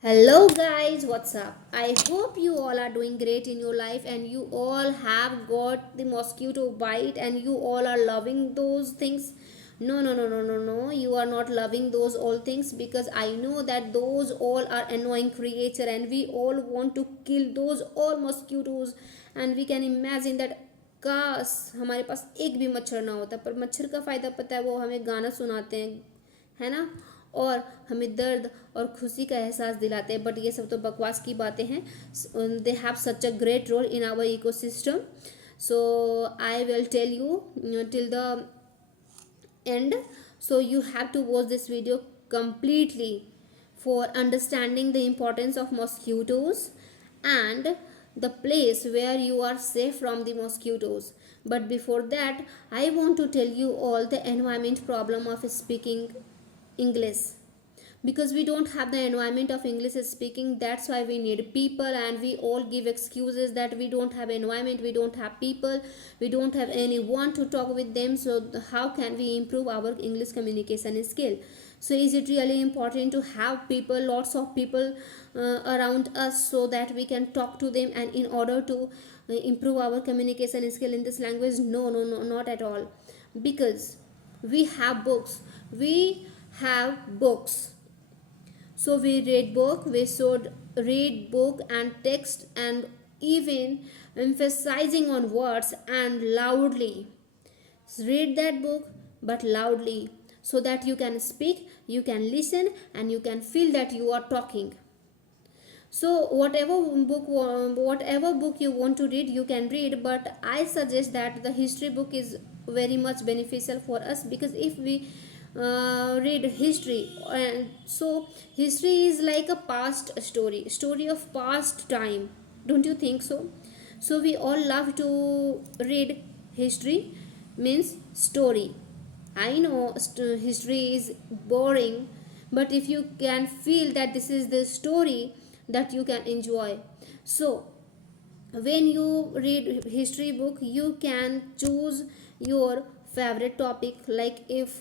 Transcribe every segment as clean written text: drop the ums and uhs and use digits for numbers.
Hello guys, what's up? I hope you all are doing great in your life and you all have got the mosquito bite and you all are loving those things. No. You are not loving those all things because I know that those all are annoying creature and we all want to kill those all mosquitoes and we can imagine that काश हमारे पास एक भी मच्छर ना होता पर मच्छर का फ़ायदा पता है वो हमें गाना सुनाते हैं है ना और हमें दर्द और खुशी का एहसास दिलाते हैं बट ये सब तो बकवास की बातें हैं they have such a great role in our ecosystem so I will tell you till the end, so you have to watch this video completely for understanding the importance of mosquitoes and the place where you are safe from the mosquitoes. But before that, I want to tell you all the environment problem of speaking English, because we don't have the environment of English speaking. That's why we need people, and we all give excuses that we don't have environment, we don't have people, we don't have anyone to talk with them. So how can we improve our English communication skill? So is it really important to have people, lots of people around us, so that we can talk to them and in order to improve our communication skill in this language? No, not at all. Because we have books, we have books. So we read book, we should read book and text and even emphasizing on words and loudly. Read that book but loudly so that you can speak, you can listen and you can feel that you are talking. So whatever book you want to read you can read, but I suggest that the history book is very much beneficial for us, because if we read history, and so history is like a past story of past time, don't you think so? So we all love to read history, means story. I know history is boring, but if you can feel that this is the story, that you can enjoy. So when you read history book you can choose your favorite topic, like if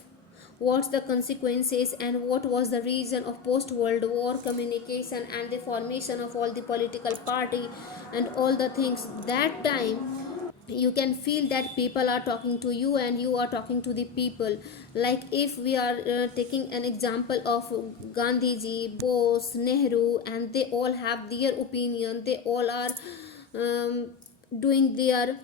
what's the consequences and what was the reason of post world war communication and the formation of all the political party and all the things that time. You can feel that people are talking to you and you are talking to the people. Like if we are taking an example of Gandhi ji, Bose, Nehru, and they all have their opinion, they all are doing their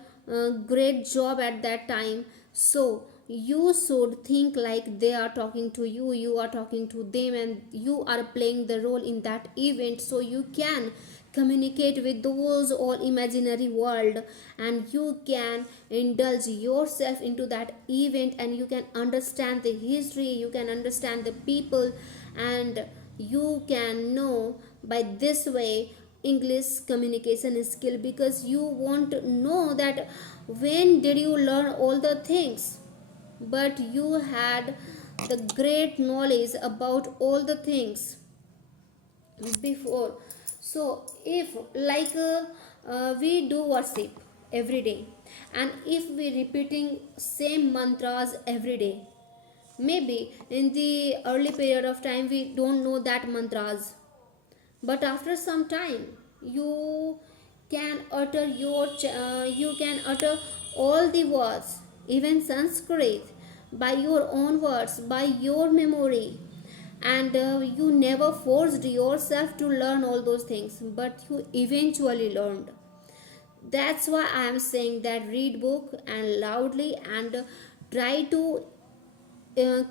great job at that time. So you should think like they are talking to you, you are talking to them, and you are playing the role in that event, so you can communicate with those all imaginary world and you can indulge yourself into that event and you can understand the history, you can understand the people, and you can know by this way English communication skill, because you want to know that when did you learn all the things, but you had the great knowledge about all the things before. So if like we do worship every day, and if we repeating same mantras every day, maybe in the early period of time we don't know that mantras, but after some time you can utter you can utter all the words, even Sanskrit, by your own words, by your memory. And you never forced yourself to learn all those things, but you eventually learned. That's why I am saying that read book and loudly, and try to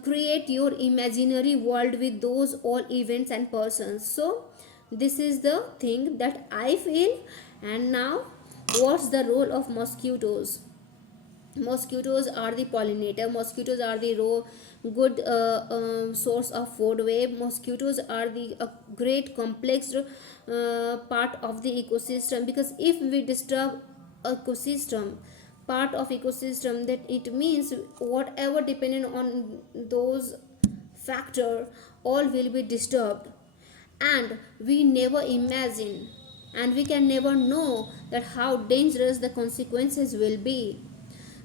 create your imaginary world with those all events and persons. So this is the thing that I feel. And now, what's the role of mosquitoes? Mosquitoes are the pollinator, mosquitoes are the good source of food web, mosquitoes are the great complex part of the ecosystem, because if we disturb ecosystem, part of ecosystem, that it means whatever dependent on those factor all will be disturbed, and we never imagine and we can never know that how dangerous the consequences will be.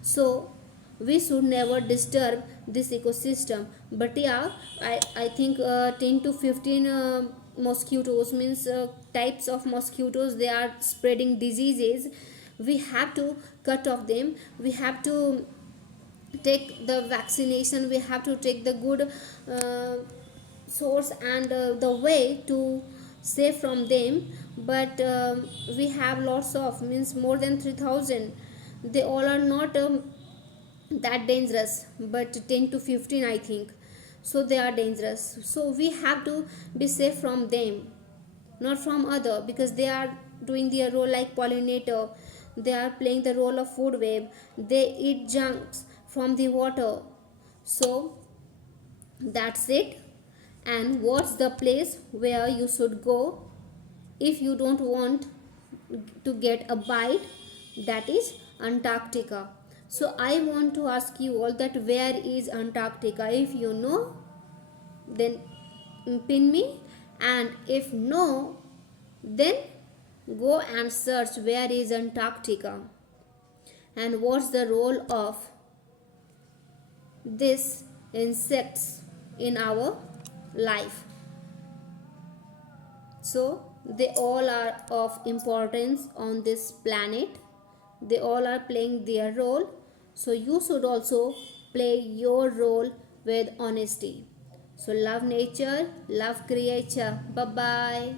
So we should never disturb this ecosystem. But yeah, I think 10 to 15 mosquitoes, means types of mosquitoes, they are spreading diseases. We have to cut off them. We have to take the vaccination. We have to take the good source and the way to save from them. But we have lots of, means more than 3000. They all are not that dangerous, but 10 to 15 I think. So they are dangerous, so we have to be safe from them, not from other, because they are doing their role like pollinator. They are playing the role of food web. They eat junks from the water. So that's it. And what's the place where you should go if you don't want to get a bite? That is Antarctica. So I want to ask you all that where is Antarctica? If you know, then pin me, and if no, then go and search where is Antarctica and what's the role of this insects in our life. So they all are of importance on this planet. They all are playing their role. So you should also play your role with honesty. So love nature, love creature. Bye bye.